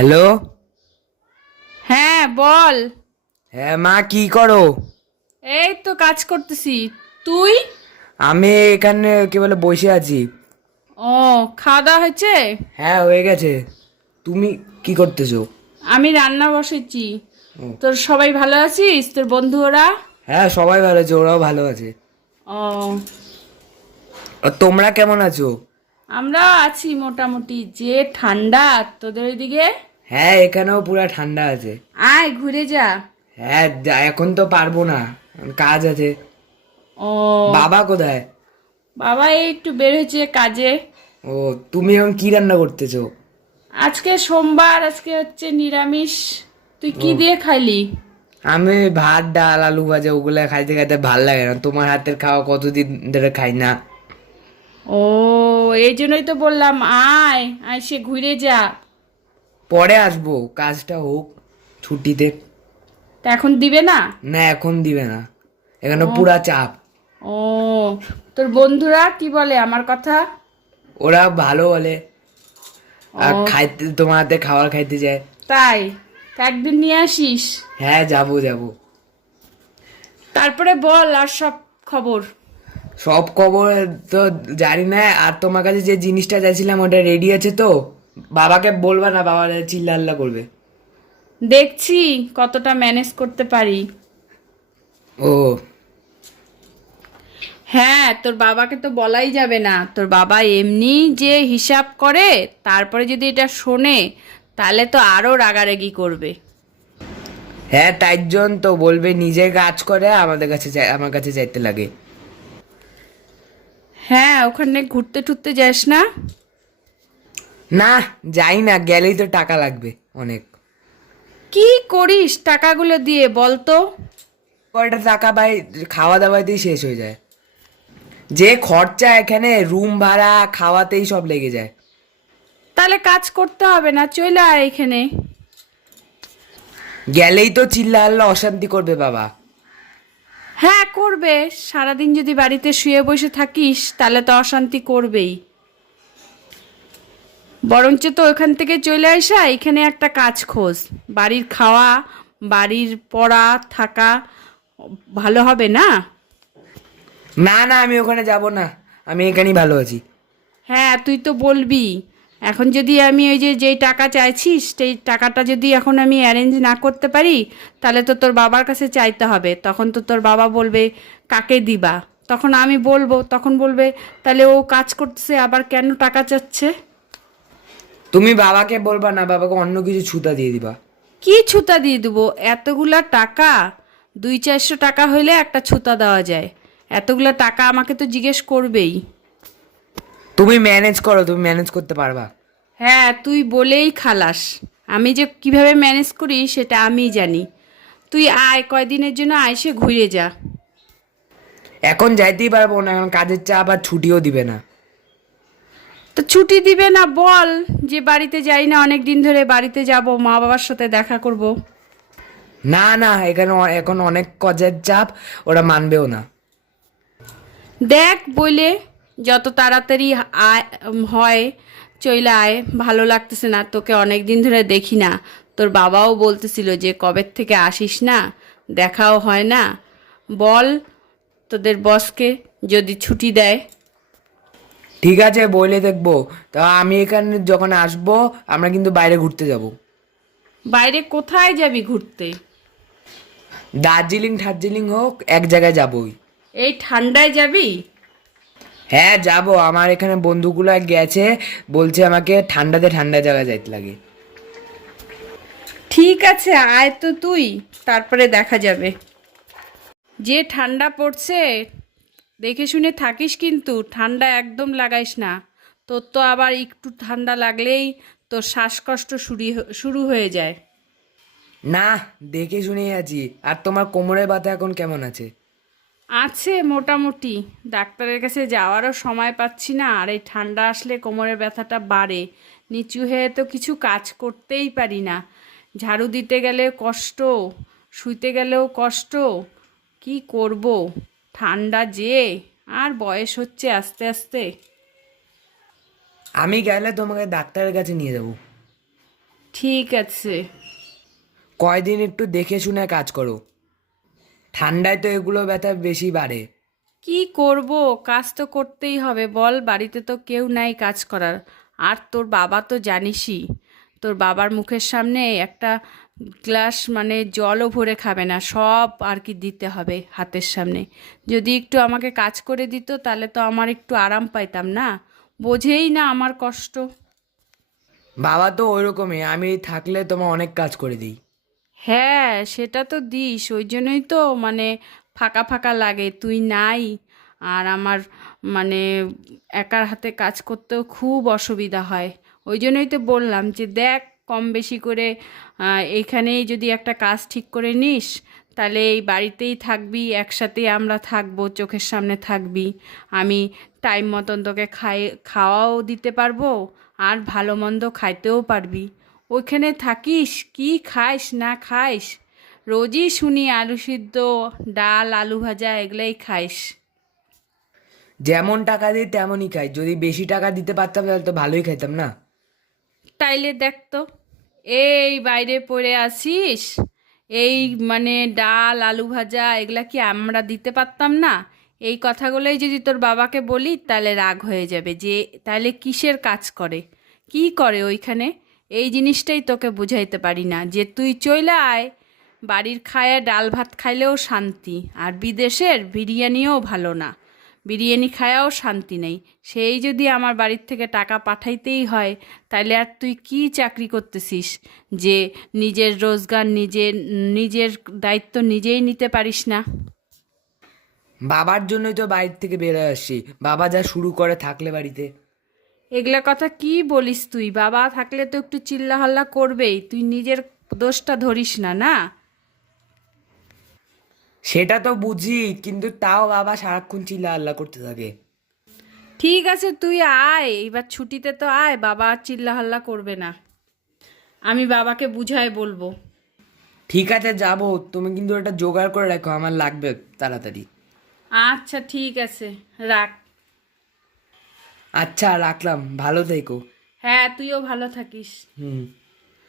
Hello? হ্যাঁ বল। হ্যাঁ মা কি করো? এই তো কাজ করতেছি। তুই? আমি এখানে কি বলে বসে আছি। ও খাওয়া দাওয়া হয়েছে? হ্যাঁ হয়ে গেছে। তুমি কি করতেছো? আমি রান্না বসেছি। তোর সবাই ভালো আছিস? তোর বন্ধু ওরা? হ্যাঁ সবাই ভালো আছে ওরাও ভালো আছে। ও। আর তোমরা কেমন আছো? আমরা আছি মোটামুটি। যে ঠান্ডা তোদের ওইদিকে? হ্যাঁ এখানেও পুরো ঠান্ডা আছে। আয় ঘুরে যা। হ্যাঁ যা- এখন তো পারব না। কাজ আছে। ও। বাবা কোথায়? বাবা এই একটু বের হয়েছে কাজে। ও তুমি এখন কি রান্না করতেছো? আজকে সোমবার আজকে হচ্ছে নিরামিষ। তুই কি দিয়ে খাইলি? আমি ভাত ডাল আলু ভাজা ওগুলা খাইতে খাইতে ভালো লাগে না। তোমার হাতের খাওয়া কতদিন ধরে খাই না। ও এই জন্যই তো বললাম আয় আয় সে ঘুরে যা। পরে আসব কাজটা হোক ছুটিতে। তা এখন দিবে না? না এখন দিবে না। এখানে পুরা চাপ। ও তোর বন্ধুরা কি বলে আমার কথা? ওরা ভালো বলে। আর খাইতে তোমার হাতে খাবার খাইতে যায়। তাই? একদিন নিয়ে আসিস? হ্যাঁ যাব যাব। তারপরে বল আর সব খবর। সব খবর তো জানি না আর তোমার কাছে যে জিনিসটা চাইছিলাম ওটা রেডি আছে তো? বাবাকে বলবা না বাবা চিল্লা আল্লাহ করবে। দেখছি কতটা ম্যানেজ করতে পারি। ও। হ্যাঁ তোর বাবাকে তো বলাই যাবে না। তোর বাবা এমনি যে হিসাব করে তারপরে যদি এটা শোনে তাহলে তো আরও রাগারাগি করবে। হ্যাঁ তাই জন্য তো বলবে নিজে কাজ করে আমাদের কাছে আমার কাছে যাইতে লাগে। হ্যাঁ ওখানে ঘুরতে টুরতে যাস না? না যাই না গেলেই তো টাকা লাগবে অনেক। কি করিস টাকাগুলো দিয়ে বল তো। কয়টা টাকা ভাই খাওয়া দাওয়াতেই শেষ হয়ে যায়। যে খরচা এখানে রুম ভাড়া খাওয়াতেই সব লেগে যায়। তাহলে কাজ করতে হবে না চলে আয় এখানে। গেলেই তো চিল্লা আল্লাহ অশান্তি করবে বাবা। হ্যাঁ করবে। সারাদিন যদি বাড়িতে শুয়ে বসে থাকিস তাহলে তো অশান্তি করবেই। বরঞ্চ তো ওখান থেকে চলে আসা এখানে একটা কাজ খোঁজ। বাড়ির খাওয়া বাড়ির পড়া থাকা ভালো হবে না? না না আমি ওখানে যাব না। আমি এখানেই ভালো আছি। হ্যাঁ তুই তো বলবি। এখন যদি আমি ওই যে যেই টাকা চাইছিস সেই টাকাটা যদি এখন আমি অ্যারেঞ্জ না করতে পারি তাহলে তো তোর বাবার কাছে চাইতে হবে। তখন তো তোর বাবা বলবে কাকে দিবা? তখন আমি বলব তখন বলবে তাহলে ও কাজ করতেছে আবার কেন টাকা চাচ্ছে? তুমি বাবাকে বলবা না বাবাকে অন্য কিছু ছুতা দিয়ে দিবা। কি ছুতা দিয়ে দেবো? এতগুলা টাকা? দুই চারশো টাকা হইলে একটা ছুতা দেওয়া যায়। এতগুলা টাকা আমাকে তো জিজ্ঞেস করবেই। তুমি ম্যানেজ করো তুমি ম্যানেজ করতে পারবা। হ্যাঁ তুই বলেই খালাস। আমি যে কীভাবে ম্যানেজ করি সেটা আমিই জানি। তুই আয় কয়দিনের জন্য আইসে ঘুরে যা। এখন যাইতেই পারব না এখন কাজের চাপ আর ছুটিও দিবে না। তো ছুটি দিবে না বল যে বাড়িতে যাই না অনেক দিন ধরে বাড়িতে যাব মা বাবার সাথে দেখা করব। না না এখানে এখন অনেক কাজের চাপ ওরা মানবেও না। দেখ বলে যত তাড়াতাড়ি আয় হয় চইলে আয় ভালো লাগতেছে না তোকে অনেক দিন ধরে দেখি না। তোর বাবাও বলতেছিল যে কবে থেকে আসিস না? দেখাও হয় না। বল তোদের বসকে যদি ছুটি দেয়। ঠিক আছে বলে দেখব। তা আমি এখানে যখন আসব আমরা কিন্তু বাইরে ঘুরতে যাব। বাইরে কোথায় যাবি ঘুরতে? দার্জিলিং ঠার্জিলিং হোক এক জায়গায় যাবই। এই ঠান্ডায় যাবি? হ্যাঁ যাব। আমার এখানে বন্ধুগুলো গেছে বলছে আমাকে ঠান্ডাতে ঠান্ডা জায়গায় যাইতে লাগে। ঠিক আছে আয় তো তুই তারপরে দেখা যাবে। যে ঠান্ডা পড়ছে দেখে শুনে থাকিস কিন্তু ঠান্ডা একদম লাগাইস না। তোর তো আবার একটু ঠান্ডা লাগলেই তোর শ্বাসকষ্ট শুরু শুরু হয়ে যায়। না দেখে শুনেই আছি। আর তোমার কোমরের ব্যথা এখন কেমন আছে? আছে মোটামুটি। ডাক্তারের কাছে যাওয়ারও সময় পাচ্ছি না আর এই ঠান্ডা আসলে কোমরের ব্যথাটা বাড়ে। নিচু হয়ে তো কিছু কাজ করতেই পারি না। ঝাড়ু দিতে গেলে কষ্ট শুইতে গেলেও কষ্ট কি করব? ঠান্ডা যে আর বয়স হচ্ছে আস্তে আস্তে। আমি গেলে তোমাকে ডাক্তারের কাছে নিয়ে যাব। ঠিক আছে। কয়দিন একটু দেখে শুনে কাজ করো। ঠান্ডায় তো এগুলো ব্যথা বেশি বাড়ে। কি করব? কাজ তো করতেই হবে বল বাড়িতে তো কেউ নাই কাজ করার। আর তোর বাবা তো জানিসই। তোর বাবার মুখের সামনে একটা গ্লাস মানে জলও ভরে খাবে না সব আর কি দিতে হবে হাতের সামনে। যদি একটু আমাকে কাজ করে দিত তাহলে তো আমার একটু আরাম পাইতাম না। বোঝেই না আমার কষ্ট। বাবা তো ওইরকমই আমি থাকলে তোমার অনেক কাজ করে দিই। হ্যাঁ সেটা তো দিস ওই জন্যই তো মানে ফাঁকা ফাঁকা লাগে তুই নাই। আর আমার মানে একার হাতে কাজ করতেও খুব অসুবিধা হয়। ওই জন্যই তো বললাম যে দেখ কম বেশি করে আহ, এইখানেই যদি একটা কাজ ঠিক করে নিস তাহলে এই বাড়িতেই থাকবি একসাথেই আমরা থাকব চোখের সামনে থাকবি। আমি টাইম মতন তোকে খাই খাওয়াও দিতে পারব আর ভালো মন্দ খাইতেও পারবি। ওইখানে থাকিস কি খাইস না খাইস? রোজই শুনি আলু সিদ্ধ ডাল আলু ভাজা এগুলাই খাইস। যেমন টাকা দিই তেমনই খাই। যদি বেশি টাকা দিতে পারতাম তাহলে তো ভালোই খাইতাম না। তাইলে দেখ তো। এই বাইরে পড়ে আসিস এই মানে ডাল, আলু ভাজা, এগুলা কি আমরা দিতে পারতাম না? এই কথাগুলোই যদি তোর বাবাকে বলি, তাহলে রাগ হয়ে যাবে যে, তাহলে কিসের কাজ করে? কি করে ওইখানে? এই জিনিসটাই তোকে বুঝাইতে পারি না যে, তুই চইলে আয়। বাড়ির খায়া ডাল ভাত খাইলেও শান্তি, আর বিদেশের বিরিয়ানিও ভালো না। বিরিয়ানি খায়াও শান্তি নেই। সেই যদি আমার বাড়ির থেকে টাকা পাঠাইতেই হয় তাহলে আর তুই কি চাকরি করতেছিস? যে নিজের রোজগার নিজের নিজের দায়িত্ব নিজেই নিতে পারিস না। বাবার জন্যই তো বাড়ির থেকে বেরোয় আসি বাবা যা শুরু করে থাকলে বাড়িতে। এগুলা কথা কি বলিস তুই? বাবা থাকলে তো একটু চিল্লা হাল্লা করবেই। তুই নিজের দোষটা ধরিস না না? সেটা তো বুঝি কিন্তু তাও বাবা সারাক্ষণ চিল্লা আল্লাহ করতে থাকে। ঠিক আছে তুই আয় এবার ছুটিতে তো আয় বাবা আর চিল্লা হাল্লা করবে না। আমি বাবাকে বুঝায় বলব। ঠিক আছে যাব। তুমি কিন্তু ওটা জোগাড় করে রাখো আমার লাগবে তাড়াতাড়ি। আচ্ছা ঠিক আছে রাখ। আচ্ছা রাখলাম। ভালো থেকো। হ্যাঁ তুইও ভালো থাকিস। হুম।